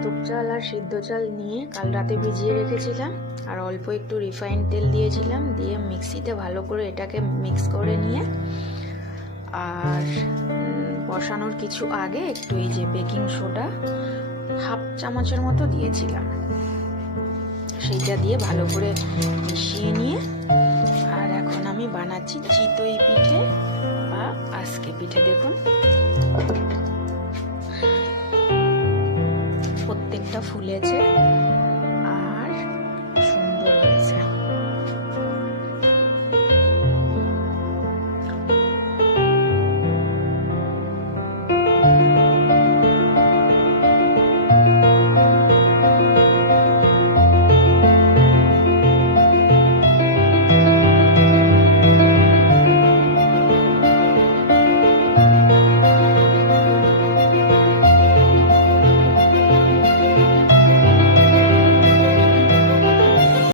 আতপ চাল আর সিদ্ধ চাল নিয়ে কাল রাতে ভিজিয়ে রেখেছিলাম, আর অল্প একটু রিফাইন্ড তেল দিয়েছিলাম, দিয়ে মিক্সিতে ভালো করে এটাকে মিক্স করে নিয়ে, আর বসানোর কিছু আগে একটু এই যে বেকিং সোডা হাফ চামচের মতো দিয়েছিলাম, সেইটা দিয়ে ভালো করে মিশিয়ে নিয়ে আর এখন আমি বানাচ্ছি চিতই পিঠে বা আজকে পিঠে। দেখুন প্রত্যেকটা ফুলেছে,